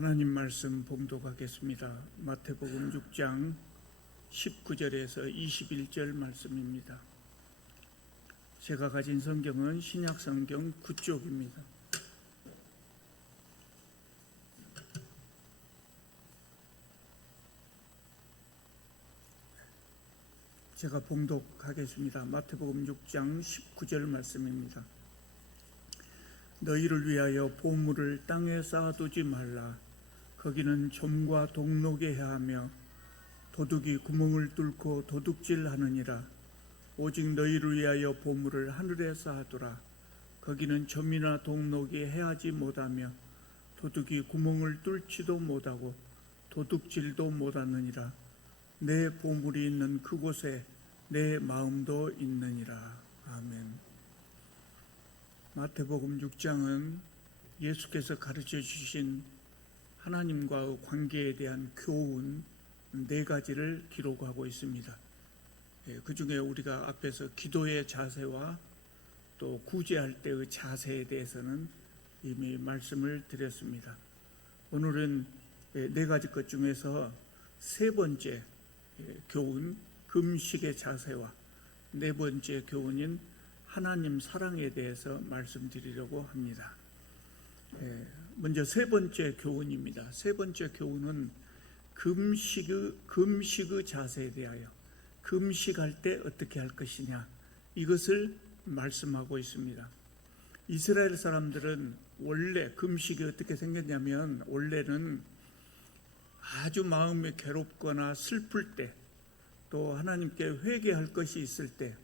하나님 말씀 봉독하겠습니다. 마태복음 6장 19절에서 21절 말씀입니다. 제가 가진 성경은 신약성경 9쪽입니다. 제가 봉독하겠습니다. 마태복음 6장 19절 말씀입니다. 너희를 위하여 보물을 땅에 쌓아두지 말라. 거기는 좀과 동록에 해하며 도둑이 구멍을 뚫고 도둑질하느니라. 오직 너희를 위하여 보물을 하늘에 쌓아두라. 거기는 점이나 동록이 해하지 못하며 도둑이 구멍을 뚫지도 못하고 도둑질도 못하느니라. 내 보물이 있는 그곳에 내 마음도 있느니라. 아멘. 마태복음 6장은 예수께서 가르쳐 주신 하나님과의 관계에 대한 교훈 4가지를 기록하고 있습니다. 그 중에 우리가 앞에서 기도의 자세와 또 구제할 때의 자세에 대해서는 이미 말씀을 드렸습니다. 오늘은 4가지 것 중에서 3번째 교훈, 금식의 자세와 4번째 교훈인 하나님 사랑에 대해서 말씀드리려고 합니다. 먼저 3번째 교훈입니다. 3번째 교훈은 금식의 자세에 대하여 금식할 때 어떻게 할 것이냐, 이것을 말씀하고 있습니다. 이스라엘 사람들은 원래 금식이 어떻게 생겼냐면, 원래는 아주 마음이 괴롭거나 슬플 때, 또 하나님께 회개할 것이 있을 때,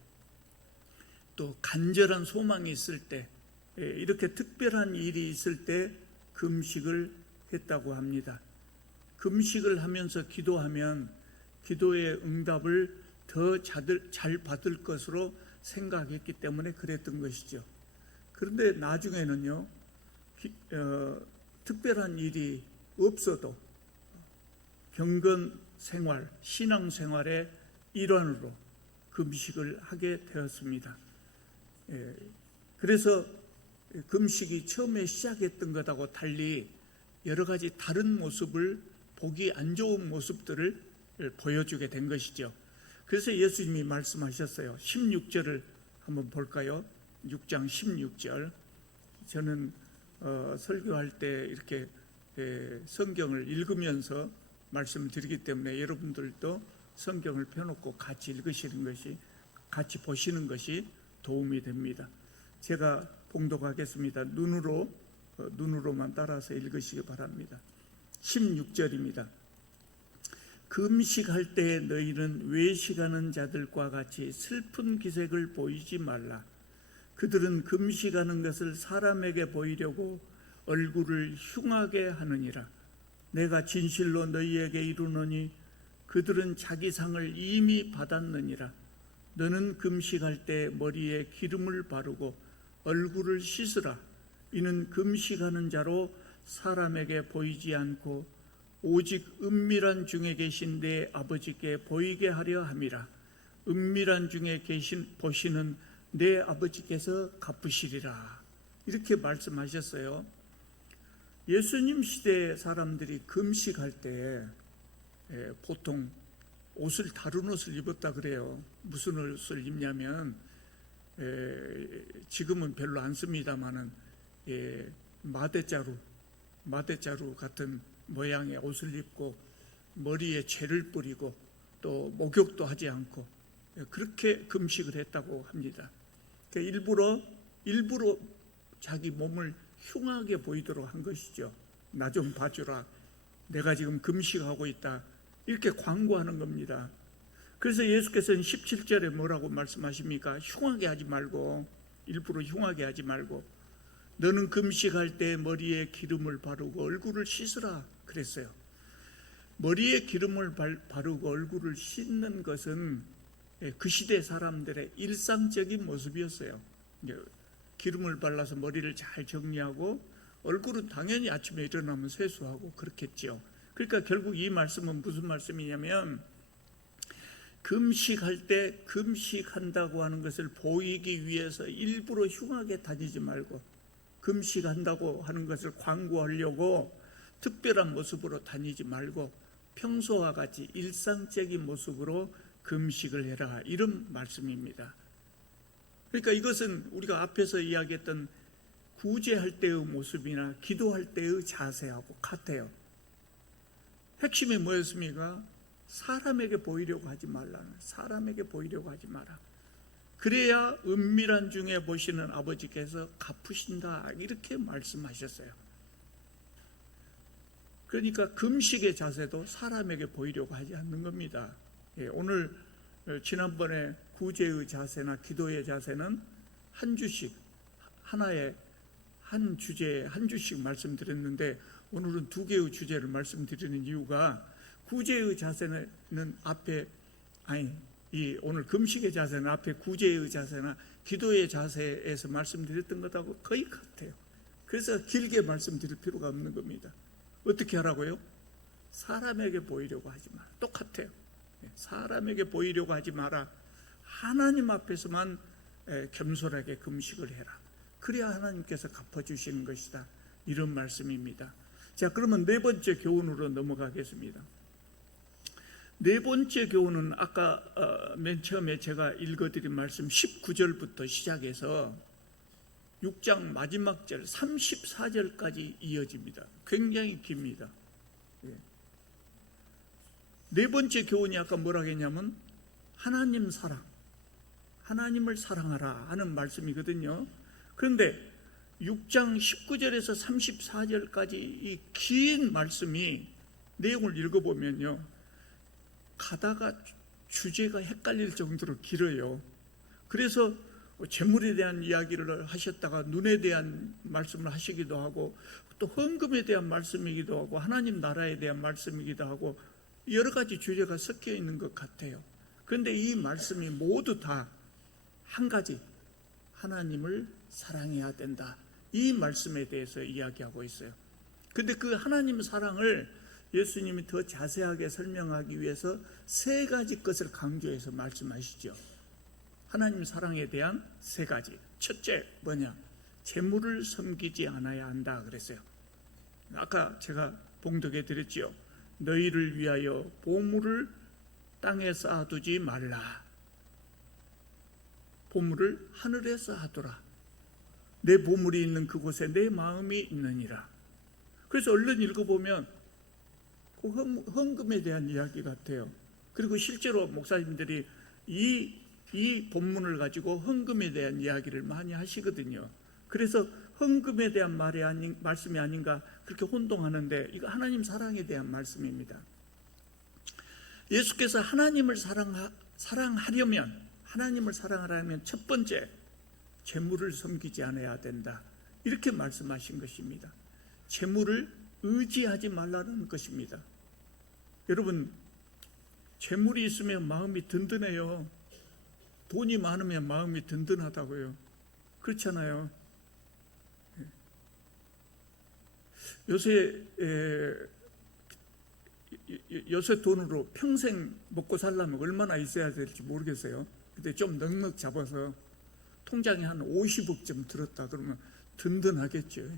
또 간절한 소망이 있을 때, 이렇게 특별한 일이 있을 때 금식을 했다고 합니다. 금식을 하면서 기도하면 기도의 응답을 더 잘 받을 것으로 생각했기 때문에 그랬던 것이죠. 그런데 나중에는요, 특별한 일이 없어도 경건 생활, 신앙 생활의 일환으로 금식을 하게 되었습니다. 그래서 금식이 처음에 시작했던 것하고 달리 여러 가지 다른 모습을, 보기 안 좋은 모습들을 보여주게 된 것이죠. 그래서 예수님이 말씀하셨어요. 16절을 한번 볼까요? 6장 16절. 저는 설교할 때 이렇게 성경을 읽으면서 말씀드리기 때문에 여러분들도 성경을 펴놓고 같이 읽으시는 것이, 같이 보시는 것이 도움이 됩니다. 제가 봉독하겠습니다. 눈으로만 따라서 읽으시기 바랍니다. 16절입니다. 금식할 때 너희는 외식하는 자들과 같이 슬픈 기색을 보이지 말라. 그들은 금식하는 것을 사람에게 보이려고 얼굴을 흉하게 하느니라. 내가 진실로 너희에게 이르노니 그들은 자기 상을 이미 받았느니라. 너는 금식할 때 머리에 기름을 바르고 얼굴을 씻으라. 이는 금식하는 자로 사람에게 보이지 않고 오직 은밀한 중에 계신 내 아버지께 보이게 하려 함이라. 은밀한 중에 보시는 내 아버지께서 갚으시리라. 이렇게 말씀하셨어요. 예수님 시대의 사람들이 금식할 때 보통 옷을, 다른 옷을 입었다 그래요. 무슨 옷을 입냐면, 지금은 별로 안 씁니다마는 마대자루 같은 모양의 옷을 입고 머리에 재를 뿌리고 또 목욕도 하지 않고 그렇게 금식을 했다고 합니다. 일부러 자기 몸을 흉하게 보이도록 한 것이죠. 나 좀 봐주라, 내가 지금 금식하고 있다, 이렇게 광고하는 겁니다. 그래서 예수께서는 17절에 뭐라고 말씀하십니까? 흉하게 하지 말고, 일부러 흉하게 하지 말고 너는 금식할 때 머리에 기름을 바르고 얼굴을 씻으라 그랬어요. 머리에 기름을 바르고 얼굴을 씻는 것은 그 시대 사람들의 일상적인 모습이었어요. 기름을 발라서 머리를 잘 정리하고 얼굴은 당연히 아침에 일어나면 세수하고 그렇겠죠. 그러니까 결국 이 말씀은 무슨 말씀이냐면, 금식할 때 금식한다고 하는 것을 보이기 위해서 일부러 흉하게 다니지 말고, 금식한다고 하는 것을 광고하려고 특별한 모습으로 다니지 말고 평소와 같이 일상적인 모습으로 금식을 해라, 이런 말씀입니다. 그러니까 이것은 우리가 앞에서 이야기했던 구제할 때의 모습이나 기도할 때의 자세하고 같아요. 핵심이 뭐였습니까? 사람에게 보이려고 하지 말라는, 사람에게 보이려고 하지 마라. 그래야 은밀한 중에 보시는 아버지께서 갚으신다, 이렇게 말씀하셨어요. 그러니까 금식의 자세도 사람에게 보이려고 하지 않는 겁니다. 오늘 지난번에 구제의 자세나 기도의 자세는 한 주씩, 하나의 한 주제에 한 주씩 말씀드렸는데, 오늘은 두 개의 주제를 말씀드리는 이유가, 구제의 자세는 앞에, 오늘 금식의 자세는 앞에 구제의 자세나 기도의 자세에서 말씀드렸던 것하고 거의 같아요. 그래서 길게 말씀드릴 필요가 없는 겁니다. 어떻게 하라고요? 사람에게 보이려고 하지 마라. 똑같아요. 사람에게 보이려고 하지 마라. 하나님 앞에서만 겸손하게 금식을 해라. 그래야 하나님께서 갚아주시는 것이다, 이런 말씀입니다. 자, 그러면 네 번째 교훈으로 넘어가겠습니다. 네 번째 교훈은 아까 맨 처음에 제가 읽어드린 말씀 19절부터 시작해서 6장 마지막 절 34절까지 이어집니다. 굉장히 깁니다. 네 번째 교훈이 아까 뭐라고 했냐면 하나님 사랑, 하나님을 사랑하라 하는 말씀이거든요. 그런데 6장 19절에서 34절까지 이 긴 말씀이, 내용을 읽어보면요, 가다가 주제가 헷갈릴 정도로 길어요. 그래서 재물에 대한 이야기를 하셨다가 눈에 대한 말씀을 하시기도 하고, 또 헌금에 대한 말씀이기도 하고, 하나님 나라에 대한 말씀이기도 하고, 여러 가지 주제가 섞여 있는 것 같아요. 그런데 이 말씀이 모두 다 한 가지, 하나님을 사랑해야 된다, 이 말씀에 대해서 이야기하고 있어요. 그런데 그 하나님 사랑을 예수님이 더 자세하게 설명하기 위해서 세 가지 것을 강조해서 말씀하시죠. 하나님 사랑에 대한 세 가지. 첫째 뭐냐? 재물을 섬기지 않아야 한다 그랬어요. 아까 제가 봉독해 드렸지요. 너희를 위하여 보물을 땅에 쌓아두지 말라. 보물을 하늘에 쌓아두라. 내 보물이 있는 그곳에 내 마음이 있느니라. 그래서 얼른 읽어보면 그 헌금에 대한 이야기 같아요. 그리고 실제로 목사님들이 이 본문을 가지고 헌금에 대한 이야기를 많이 하시거든요. 그래서 헌금에 대한 말씀이 아닌가 그렇게 혼동하는데, 이거 하나님 사랑에 대한 말씀입니다. 예수께서 하나님을 사랑하려면, 하나님을 사랑하려면 첫 번째, 재물을 섬기지 않아야 된다, 이렇게 말씀하신 것입니다. 재물을 의지하지 말라는 것입니다. 여러분, 재물이 있으면 마음이 든든해요. 돈이 많으면 마음이 든든하다고요. 그렇잖아요. 요새 돈으로 평생 먹고 살려면 얼마나 있어야 될지 모르겠어요. 근데 좀 넉넉 잡아서 통장에 한 50억 좀 들었다 그러면 든든하겠죠.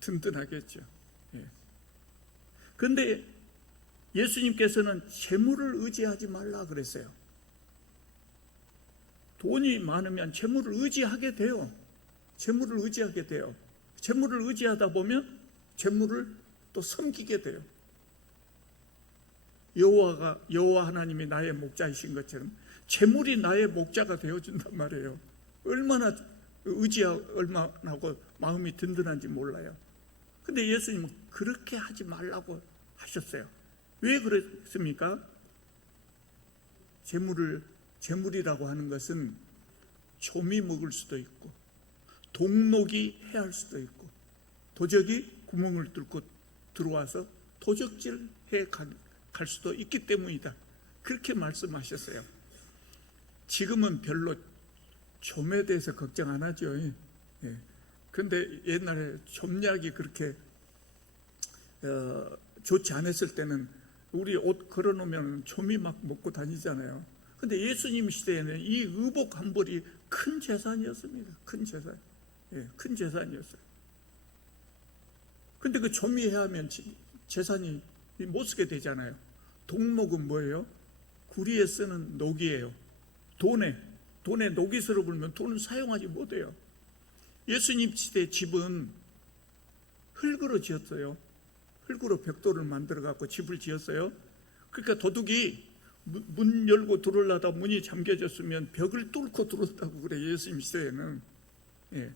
든든하겠죠. 그런데 예수님께서는 재물을 의지하지 말라 그랬어요. 돈이 많으면 재물을 의지하게 돼요. 재물을 의지하게 돼요. 재물을 의지하다 보면 재물을 또 섬기게 돼요. 여호와 하나님이 나의 목자이신 것처럼 재물이 나의 목자가 되어준단 말이에요. 얼마나 얼마나고 마음이 든든한지 몰라요. 근데 예수님은 그렇게 하지 말라고 하셨어요. 왜 그랬습니까? 재물이라고 하는 것은 좀이 먹을 수도 있고, 동록이 해할 수도 있고, 도적이 구멍을 뚫고 들어와서 도적질해 갈 수도 있기 때문이다, 그렇게 말씀하셨어요. 지금은 별로 좀에 대해서 걱정 안 하죠. 그런데 옛날에 좀약이 그렇게 좋지 않았을 때는 우리 옷 걸어놓으면 좀이 막 먹고 다니잖아요. 그런데 예수님 시대에는 이 의복 한 벌이 큰 재산이었습니다. 큰 재산. 큰 재산이었어요. 근데 그 조미해하면 재산이 못 쓰게 되잖아요. 동록은 뭐예요? 구리에 쓰는 녹이에요. 돈에 녹이 서러 불면 돈을 사용하지 못해요. 예수님 시대 집은 흙으로 지었어요. 흙으로 벽돌을 만들어 갖고 집을 지었어요. 그러니까 도둑이 문 열고 들어오려다 문이 잠겨졌으면 벽을 뚫고 들어온다고 그래. 예수님 시대에는. 예.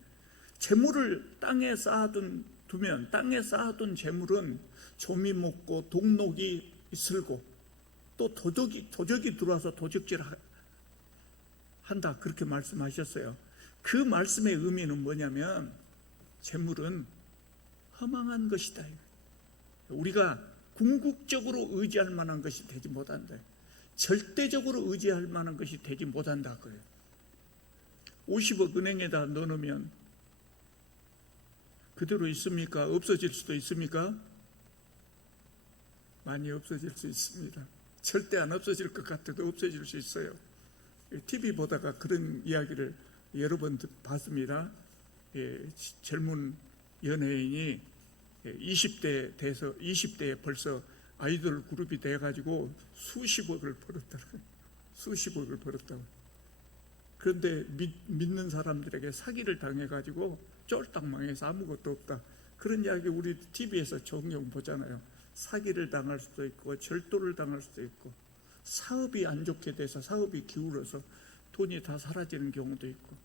재물을 땅에 두면 땅에 쌓아둔 재물은 조미 먹고 동록이 슬고 또 도적이 들어와서 도적질 한다, 그렇게 말씀하셨어요. 그 말씀의 의미는 뭐냐면 재물은 허망한 것이다. 우리가 궁극적으로 의지할 만한 것이 되지 못한다. 절대적으로 의지할 만한 것이 되지 못한다 그래요. 50억 은행에다 넣어놓으면 그대로 있습니까? 없어질 수도 있습니까? 많이 없어질 수 있습니다. 절대 안 없어질 것 같아도 없어질 수 있어요. TV 보다가 그런 이야기를 여러 번 봤습니다. 젊은 연예인이 20대 돼서 20대에 벌써 아이돌 그룹이 돼가지고 수십억을 벌었다고. 수십억을 벌었다고. 그런데 믿는 사람들에게 사기를 당해가지고 쫄딱 망해서 아무것도 없다. 그런 이야기 우리 TV에서 종종 보잖아요. 사기를 당할 수도 있고 절도를 당할 수도 있고 사업이 안 좋게 돼서 사업이 기울어서 돈이 다 사라지는 경우도 있고.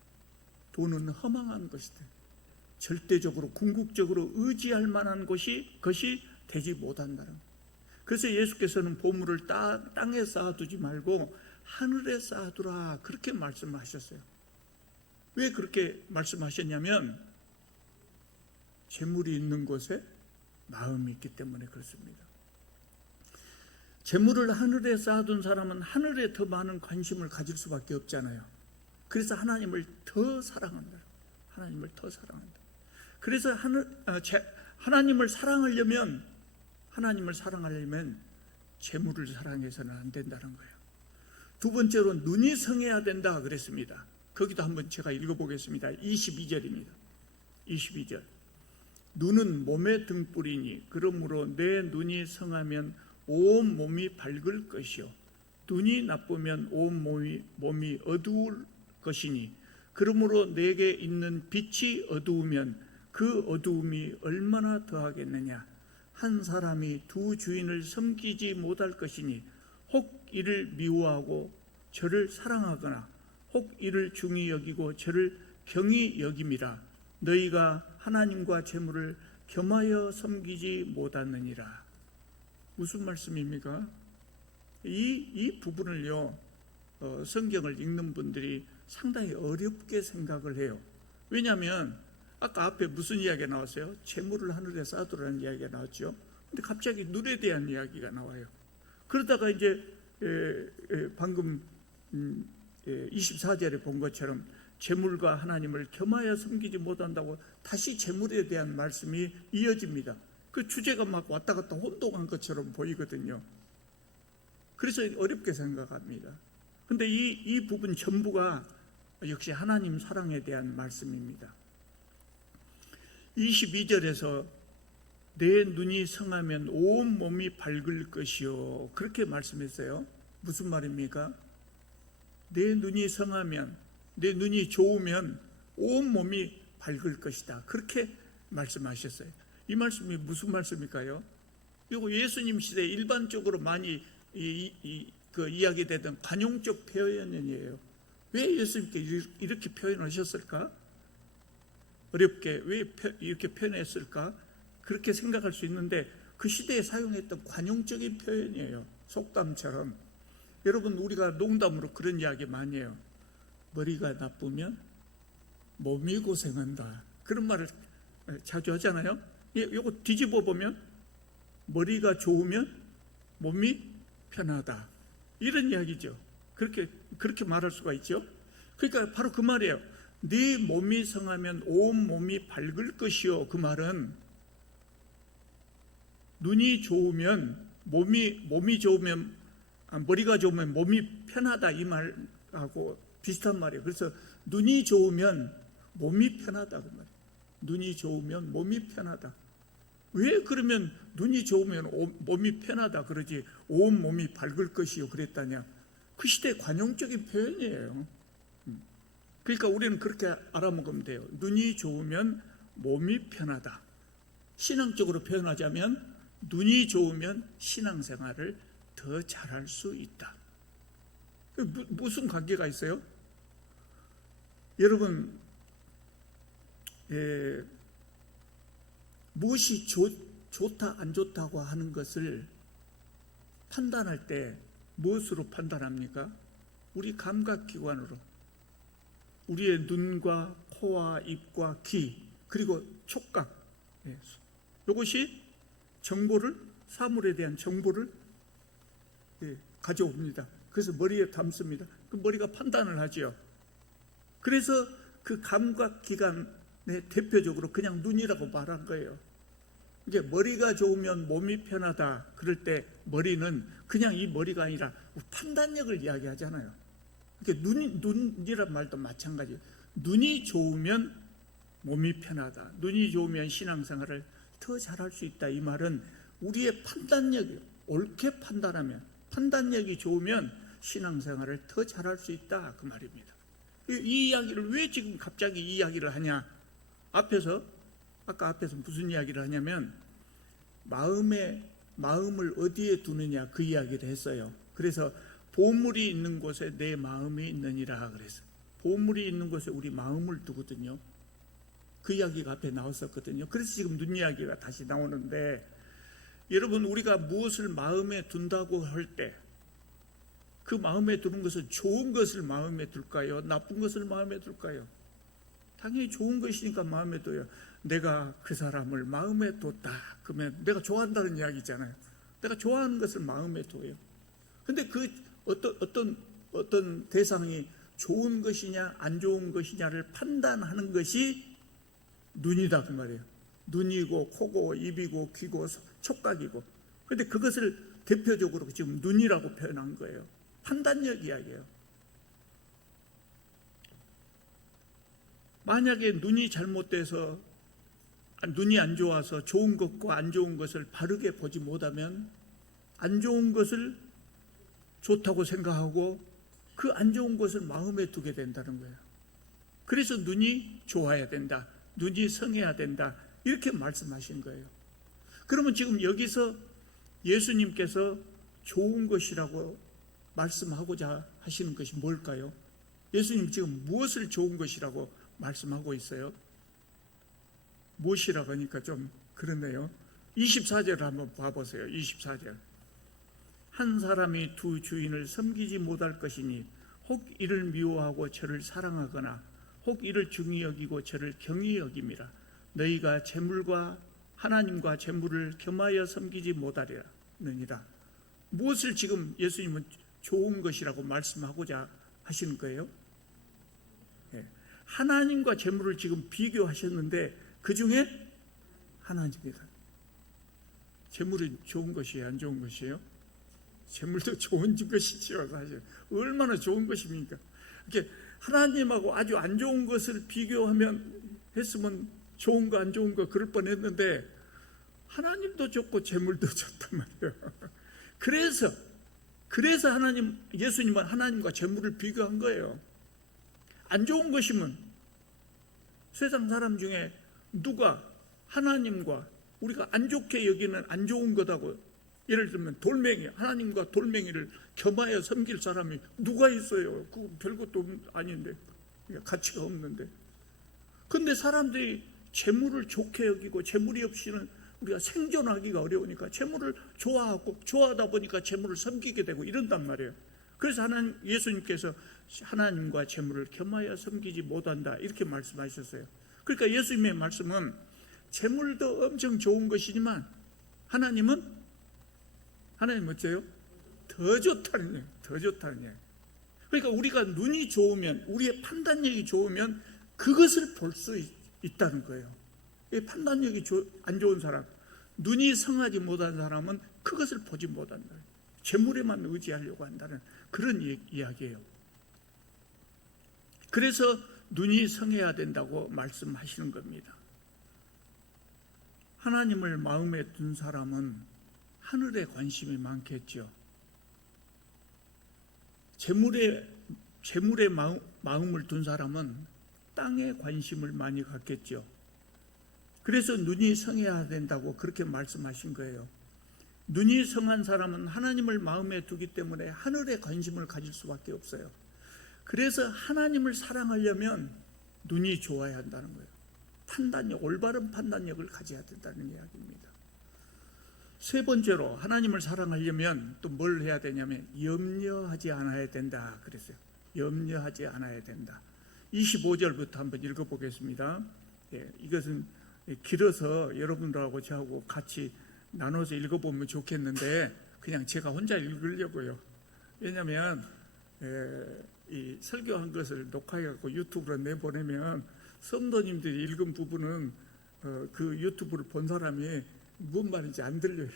돈은 허망한 것이다. 절대적으로 궁극적으로 의지할 만한 것이 되지 못한다는 거예요. 그래서 예수께서는 보물을 땅에 쌓아두지 말고 하늘에 쌓아두라, 그렇게 말씀하셨어요. 왜 그렇게 말씀하셨냐면 재물이 있는 곳에 마음이 있기 때문에 그렇습니다. 재물을 하늘에 쌓아둔 사람은 하늘에 더 많은 관심을 가질 수밖에 없잖아요. 그래서 하나님을 더 사랑한다. 하나님을 더 사랑한다. 그래서 하나님을 사랑하려면 재물을 사랑해서는 안 된다는 거예요. 두 번째로 눈이 성해야 된다 그랬습니다. 거기도 한번 제가 읽어보겠습니다. 22절입니다. 22절. 눈은 몸의 등불이니 그러므로 내 눈이 성하면 온 몸이 밝을 것이요 눈이 나쁘면 온 몸이 어두울 것이니 그러므로 내게 있는 빛이 어두우면 그 어두움이 얼마나 더하겠느냐. 한 사람이 두 주인을 섬기지 못할 것이니 혹 이를 미워하고 저를 사랑하거나 혹 이를 중히 여기고 저를 경히 여김이라. 너희가 하나님과 재물을 겸하여 섬기지 못하느니라. 무슨 말씀입니까? 이 부분을요, 성경을 읽는 분들이 상당히 어렵게 생각을 해요. 왜냐하면 아까 앞에 무슨 이야기가 나왔어요? 재물을 하늘에 쌓아두라는 이야기가 나왔죠. 근데 갑자기 눈에 대한 이야기가 나와요. 그러다가 이제 방금 24절에 본 것처럼 재물과 하나님을 겸하여 섬기지 못한다고 다시 재물에 대한 말씀이 이어집니다. 그 주제가 막 왔다 갔다 혼동한 것처럼 보이거든요. 그래서 어렵게 생각합니다. 그런데 이 부분 전부가 역시 하나님 사랑에 대한 말씀입니다. 22절에서 내 눈이 성하면 온 몸이 밝을 것이요, 그렇게 말씀했어요. 무슨 말입니까? 내 눈이 성하면, 내 눈이 좋으면 온 몸이 밝을 것이다, 그렇게 말씀하셨어요. 이 말씀이 무슨 말씀일까요? 이거 예수님 시대에 일반적으로 많이 이야기되던 관용적 표현이에요. 왜 예수님께 이렇게 표현하셨을까? 어렵게 왜 이렇게 표현했을까? 그렇게 생각할 수 있는데 그 시대에 사용했던 관용적인 표현이에요. 속담처럼. 여러분, 우리가 농담으로 그런 이야기 많이 해요. 머리가 나쁘면 몸이 고생한다, 그런 말을 자주 하잖아요. 이거 뒤집어 보면 머리가 좋으면 몸이 편하다, 이런 이야기죠. 그렇게 말할 수가 있죠. 그러니까 바로 그 말이에요. 네 몸이 성하면 온 몸이 밝을 것이요. 그 말은 눈이 좋으면 몸이 좋으면 머리가 좋으면 몸이 편하다, 이 말하고 비슷한 말이에요. 그래서 눈이 좋으면 몸이 편하다, 그 말이에요. 눈이 좋으면 몸이 편하다. 왜 그러면 눈이 좋으면 몸이 편하다 그러지 온 몸이 밝을 것이요 그랬다냐? 그 시대의 관용적인 표현이에요. 그러니까 우리는 그렇게 알아먹으면 돼요. 눈이 좋으면 몸이 편하다. 신앙적으로 표현하자면 눈이 좋으면 신앙생활을 더 잘할 수 있다. 무슨 관계가 있어요? 여러분, 무엇이 좋다 안 좋다고 하는 것을 판단할 때 무엇으로 판단합니까? 우리 감각기관으로. 우리의 눈과 코와 입과 귀 그리고 촉각, 이것이 정보를, 사물에 대한 정보를 가져옵니다. 그래서 머리에 담습니다. 그 머리가 판단을 하지요. 그래서 그 감각기관의 대표적으로 그냥 눈이라고 말한 거예요. 이제 머리가 좋으면 몸이 편하다 그럴 때 머리는 그냥 이 머리가 아니라 판단력을 이야기하잖아요. 그러니까 눈이란 말도 마찬가지예요. 눈이 좋으면 몸이 편하다. 눈이 좋으면 신앙생활을 더 잘할 수 있다. 이 말은 우리의 판단력이 옳게 판단하면, 판단력이 좋으면 신앙생활을 더 잘할 수 있다. 그 말입니다. 이 이야기를 왜 지금 갑자기 이 이야기를 하냐? 아까 앞에서 무슨 이야기를 하냐면 마음을 어디에 두느냐 그 이야기를 했어요. 그래서 보물이 있는 곳에 내 마음이 있느니라 그래서 보물이 있는 곳에 우리 마음을 두거든요. 그 이야기가 앞에 나왔었거든요. 그래서 지금 눈 이야기가 다시 나오는데, 여러분 우리가 무엇을 마음에 둔다고 할 때 그 마음에 두는 것은 좋은 것을 마음에 둘까요? 나쁜 것을 마음에 둘까요? 당연히 좋은 것이니까 마음에 둬요. 내가 그 사람을 마음에 뒀다 그러면 내가 좋아한다는 이야기잖아요. 내가 좋아하는 것을 마음에 둬요. 근데 그 어떤 대상이 좋은 것이냐 안 좋은 것이냐를 판단하는 것이 눈이다 그 말이에요. 눈이고 코고 입이고 귀고 촉각이고. 그런데 그것을 대표적으로 지금 눈이라고 표현한 거예요. 판단력 이야기예요. 만약에 눈이 잘못돼서, 눈이 안 좋아서 좋은 것과 안 좋은 것을 바르게 보지 못하면 안 좋은 것을 좋다고 생각하고 그 안 좋은 것을 마음에 두게 된다는 거예요. 그래서 눈이 좋아야 된다, 눈이 성해야 된다 이렇게 말씀하신 거예요. 그러면 지금 여기서 예수님께서 좋은 것이라고 말씀하고자 하시는 것이 뭘까요? 예수님 지금 무엇을 좋은 것이라고 말씀하고 있어요? 무엇이라고 하니까 좀 그러네요. 24절을 한번 봐보세요. 24절. 한 사람이 두 주인을 섬기지 못할 것이니 혹 이를 미워하고 저를 사랑하거나 혹 이를 중히 여기고 저를 경히 여김이라. 너희가 하나님과 재물을 겸하여 섬기지 못하리라. 무엇을 지금 예수님은 좋은 것이라고 말씀하고자 하시는 거예요? 하나님과 재물을 지금 비교하셨는데 그 중에 하나님이다. 재물이 좋은 것이에요? 안 좋은 것이에요? 재물도 좋은 것이죠. 사실 얼마나 좋은 것입니까? 이렇게 하나님하고 아주 안 좋은 것을 했으면 좋은 거 안 좋은 거 그럴 뻔했는데 하나님도 좋고 재물도 좋단 말이에요. 그래서 예수님은 하나님과 재물을 비교한 거예요. 안 좋은 것이면 세상 사람 중에 누가 하나님과 우리가 안 좋게 여기는 안 좋은 것하고, 예를 들면 하나님과 돌멩이를 겸하여 섬길 사람이 누가 있어요? 그거 별것도 아닌데, 가치가 없는데. 근데 사람들이 재물을 좋게 여기고 재물이 없이는 우리가 생존하기가 어려우니까 재물을 좋아하다 보니까 재물을 섬기게 되고 이런단 말이에요. 그래서 예수님께서 하나님과 재물을 겸하여 섬기지 못한다 이렇게 말씀하셨어요. 그러니까 예수님의 말씀은 재물도 엄청 좋은 것이지만 하나님은 어째요? 더 좋다는 거예요. 더 좋다는 거예요. 그러니까 우리가 눈이 좋으면, 우리의 판단력이 좋으면 그것을 볼 수 있다는 거예요. 판단력이 안 좋은 사람, 눈이 성하지 못한 사람은 그것을 보지 못한다. 재물에만 의지하려고 한다는 그런 이야기예요. 그래서 눈이 성해야 된다고 말씀하시는 겁니다. 하나님을 마음에 둔 사람은 하늘에 관심이 많겠죠. 재물에 마음을 둔 사람은 땅에 관심을 많이 갖겠죠. 그래서 눈이 성해야 된다고 그렇게 말씀하신 거예요. 눈이 성한 사람은 하나님을 마음에 두기 때문에 하늘에 관심을 가질 수밖에 없어요. 그래서 하나님을 사랑하려면 눈이 좋아야 한다는 거예요. 올바른 판단력을 가져야 된다는 이야기입니다. 세 번째로 하나님을 사랑하려면 또 뭘 해야 되냐면 염려하지 않아야 된다 그랬어요. 염려하지 않아야 된다. 25절부터 한번 읽어보겠습니다. 이것은 길어서 여러분들하고 저하고 같이 나눠서 읽어보면 좋겠는데 그냥 제가 혼자 읽으려고요. 왜냐하면 이 설교한 것을 녹화해갖고 유튜브로 내보내면 성도님들이 읽은 부분은 그 유튜브를 본 사람이 무슨 말인지 안 들려요.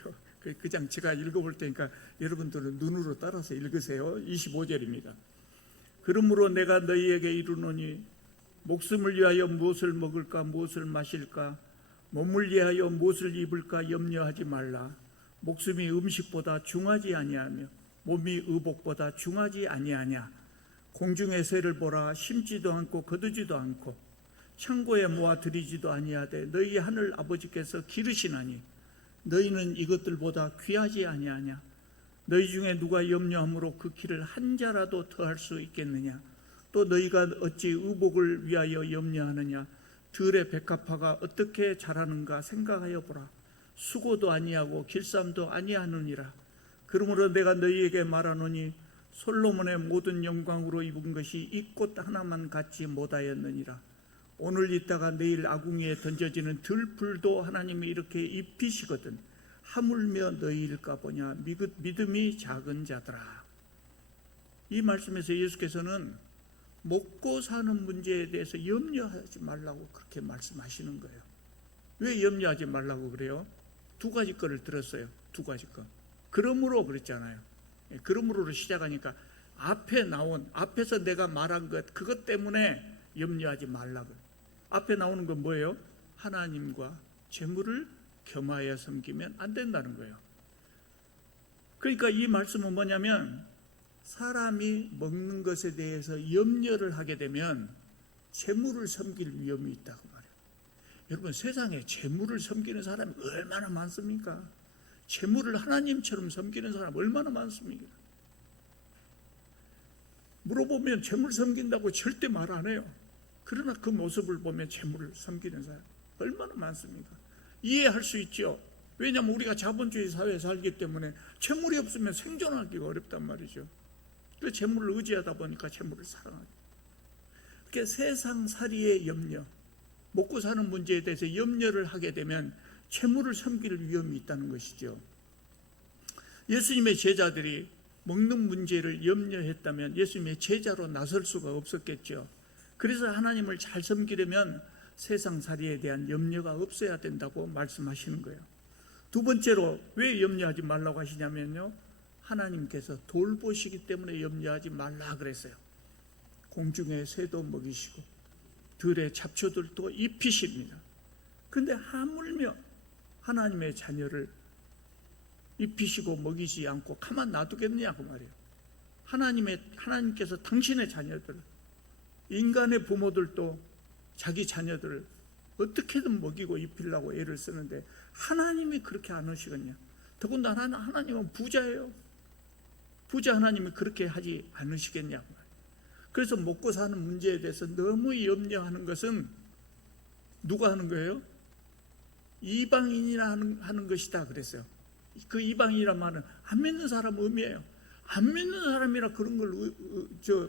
그냥 제가 읽어볼 테니까 여러분들은 눈으로 따라서 읽으세요. 25절입니다. 그러므로 내가 너희에게 이르노니 목숨을 위하여 무엇을 먹을까 무엇을 마실까 몸을 위하여 무엇을 입을까 염려하지 말라. 목숨이 음식보다 중하지 아니하며 몸이 의복보다 중하지 아니하냐. 공중의 새를 보라. 심지도 않고 거두지도 않고 창고에 모아 들이지도 아니하되 너희 하늘 아버지께서 기르시나니 너희는 이것들보다 귀하지 아니하냐. 너희 중에 누가 염려함으로 그 키를 한 자라도 더할 수 있겠느냐. 또 너희가 어찌 의복을 위하여 염려하느냐. 들의 백합화가 어떻게 자라는가 생각하여 보라. 수고도 아니하고 길쌈도 아니하느니라. 그러므로 내가 너희에게 말하노니 솔로몬의 모든 영광으로 입은 것이 이 꽃 하나만 같지 못하였느니라. 오늘 있다가 내일 아궁이에 던져지는 들풀도 하나님이 이렇게 입히시거든 하물며 너희일까 보냐. 믿음이 작은 자들아. 이 말씀에서 예수께서는 먹고 사는 문제에 대해서 염려하지 말라고 그렇게 말씀하시는 거예요. 왜 염려하지 말라고 그래요? 두 가지 거를 들었어요. 두 가지 거. 그러므로 그랬잖아요. 그러므로로 시작하니까 앞에서 내가 말한 것 그것 때문에 염려하지 말라고. 앞에 나오는 건 뭐예요? 하나님과 재물을 겸하여 섬기면 안 된다는 거예요. 그러니까 이 말씀은 뭐냐면 사람이 먹는 것에 대해서 염려를 하게 되면 재물을 섬길 위험이 있다고 말해요. 여러분 세상에 재물을 섬기는 사람이 얼마나 많습니까? 재물을 하나님처럼 섬기는 사람 얼마나 많습니까? 물어보면 재물 섬긴다고 절대 말 안 해요. 그러나 그 모습을 보면 재물을 섬기는 사람 얼마나 많습니까? 이해할 수 있죠. 왜냐하면 우리가 자본주의 사회에 살기 때문에 재물이 없으면 생존하기가 어렵단 말이죠. 그래서 재물을 의지하다 보니까 재물을 사랑하죠. 그러니까 세상살이의 염려, 먹고 사는 문제에 대해서 염려를 하게 되면 재물을 섬길 위험이 있다는 것이죠. 예수님의 제자들이 먹는 문제를 염려했다면 예수님의 제자로 나설 수가 없었겠죠. 그래서 하나님을 잘 섬기려면 세상살이에 대한 염려가 없어야 된다고 말씀하시는 거예요. 두 번째로 왜 염려하지 말라고 하시냐면요, 하나님께서 돌보시기 때문에 염려하지 말라 그랬어요. 공중의 새도 먹이시고 들의 잡초들도 입히십니다. 근데 하물며 하나님의 자녀를 입히시고 먹이지 않고 가만 놔두겠느냐고 말이에요. 하나님께서 당신의 자녀들, 인간의 부모들도 자기 자녀들을 어떻게든 먹이고 입히려고 애를 쓰는데 하나님이 그렇게 안 하시겠냐. 더군다나 하나님은 부자예요. 부자 하나님이 그렇게 하지 않으시겠냐고 말이에요. 그래서 먹고 사는 문제에 대해서 너무 염려하는 것은 누가 하는 거예요? 이방인이나 하는 것이다 그랬어요. 그 이방인이란 말은 안 믿는 사람 의미예요. 안 믿는 사람이라 그런 걸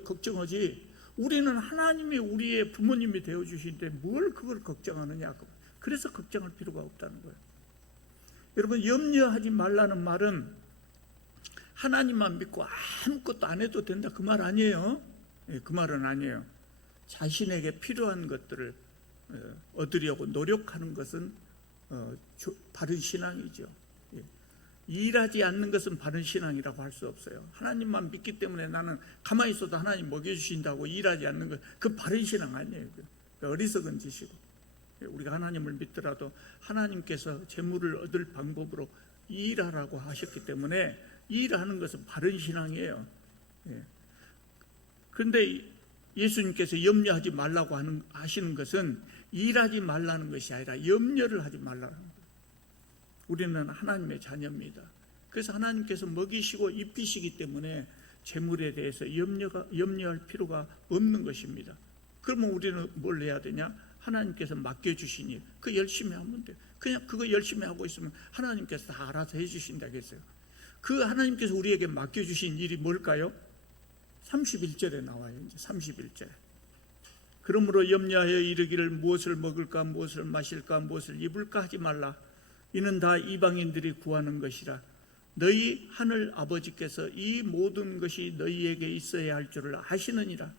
걱정하지, 우리는 하나님이 우리의 부모님이 되어주시는데 뭘 그걸 걱정하느냐고. 그래서 걱정할 필요가 없다는 거예요. 여러분, 염려하지 말라는 말은 하나님만 믿고 아무것도 안 해도 된다 그 말 아니에요. 그 말은 아니에요. 자신에게 필요한 것들을 얻으려고 노력하는 것은 바른 신앙이죠. 일하지 않는 것은 바른 신앙이라고 할 수 없어요. 하나님만 믿기 때문에 나는 가만히 있어도 하나님 먹여주신다고 일하지 않는 것, 그 바른 신앙 아니에요. 어리석은 짓이고. 우리가 하나님을 믿더라도 하나님께서 재물을 얻을 방법으로 일하라고 하셨기 때문에 일하는 것은 바른 신앙이에요. 그런데 예수님께서 염려하지 말라고 하시는 것은 일하지 말라는 것이 아니라 염려를 하지 말라는 거예요. 우리는 하나님의 자녀입니다. 그래서 하나님께서 먹이시고 입히시기 때문에 재물에 대해서 염려할 필요가 없는 것입니다. 그러면 우리는 뭘 해야 되냐? 하나님께서 맡겨주신 일, 그 열심히 하면 돼요. 그냥 그거 열심히 하고 있으면 하나님께서 다 알아서 해주신다고 했어요. 그 하나님께서 우리에게 맡겨주신 일이 뭘까요? 31절에 나와요. 이제 31절. 그러므로 염려하여 이르기를 무엇을 먹을까, 무엇을 마실까, 무엇을 입을까 하지 말라. 이는 다 이방인들이 구하는 것이라. 너희 하늘 아버지께서 이 모든 것이 너희에게 있어야 할 줄을 아시느니라.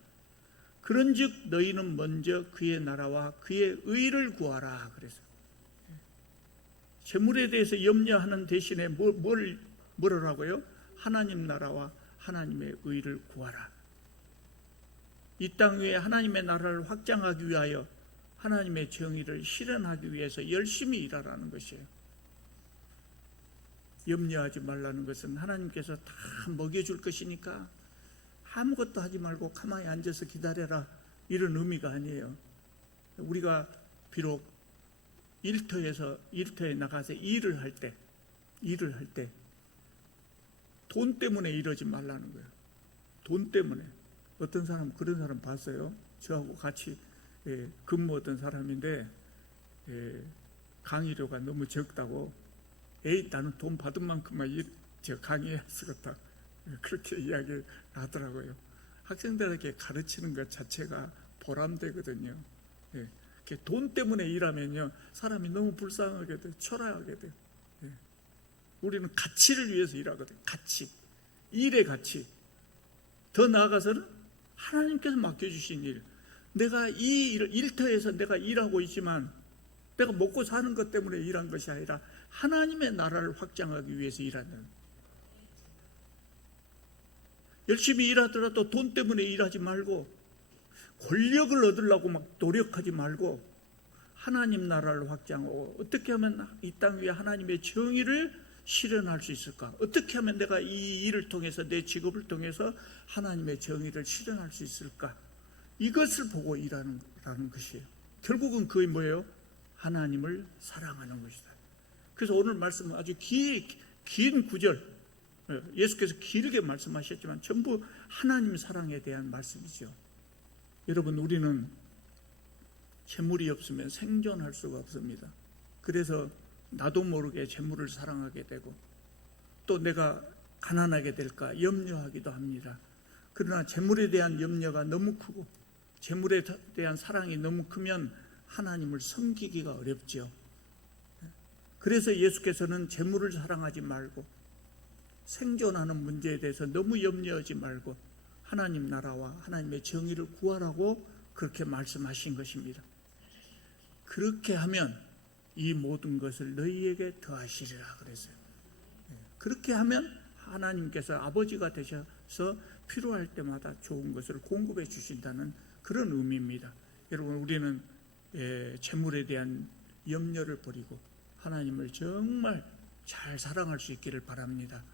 그런즉 너희는 먼저 그의 나라와 그의 의를 구하라. 그래서 재물에 대해서 염려하는 대신에 뭐라고요? 하나님 나라와 하나님의 의를 구하라. 이 땅 위에 하나님의 나라를 확장하기 위하여 하나님의 정의를 실현하기 위해서 열심히 일하라는 것이에요. 염려하지 말라는 것은 하나님께서 다 먹여줄 것이니까 아무것도 하지 말고 가만히 앉아서 기다려라, 이런 의미가 아니에요. 우리가 비록 일터에 나가서 일을 할 때 돈 때문에 이러지 말라는 거예요. 돈 때문에. 어떤 사람, 그런 사람 봤어요. 저하고 같이 근무했던 사람인데 강의료가 너무 적다고, 나는 돈 받은 만큼만 강의해야 쓰겠다, 그렇게 이야기를 하더라고요. 학생들에게 가르치는 것 자체가 보람되거든요. 돈 때문에 일하면요, 사람이 너무 불쌍하게 돼요. 초라하게 돼요. 우리는 가치를 위해서 일하거든요. 가치, 일의 가치. 더 나아가서는 하나님께서 맡겨주신 일. 내가 이 일터에서 내가 일하고 있지만 내가 먹고 사는 것 때문에 일한 것이 아니라 하나님의 나라를 확장하기 위해서 일하는. 열심히 일하더라도 돈 때문에 일하지 말고, 권력을 얻으려고 막 노력하지 말고, 하나님 나라를 확장하고, 어떻게 하면 이 땅 위에 하나님의 정의를 실현할 수 있을까? 어떻게 하면 내가 이 일을 통해서, 내 직업을 통해서 하나님의 정의를 실현할 수 있을까? 이것을 보고 일하는 것이에요. 결국은 그게 뭐예요? 하나님을 사랑하는 것이다. 그래서 오늘 말씀은 아주 긴 구절, 예수께서 길게 말씀하셨지만 전부 하나님 사랑에 대한 말씀이죠. 여러분, 우리는 재물이 없으면 생존할 수가 없습니다. 그래서 나도 모르게 재물을 사랑하게 되고, 또 내가 가난하게 될까 염려하기도 합니다. 그러나 재물에 대한 염려가 너무 크고 재물에 대한 사랑이 너무 크면 하나님을 섬기기가 어렵죠. 그래서 예수께서는 재물을 사랑하지 말고 생존하는 문제에 대해서 너무 염려하지 말고 하나님 나라와 하나님의 정의를 구하라고 그렇게 말씀하신 것입니다. 그렇게 하면 이 모든 것을 너희에게 더하시리라 그랬어요. 그렇게 하면 하나님께서 아버지가 되셔서 필요할 때마다 좋은 것을 공급해 주신다는 그런 의미입니다. 여러분, 우리는 재물에 대한 염려를 버리고 하나님을 정말 잘 사랑할 수 있기를 바랍니다.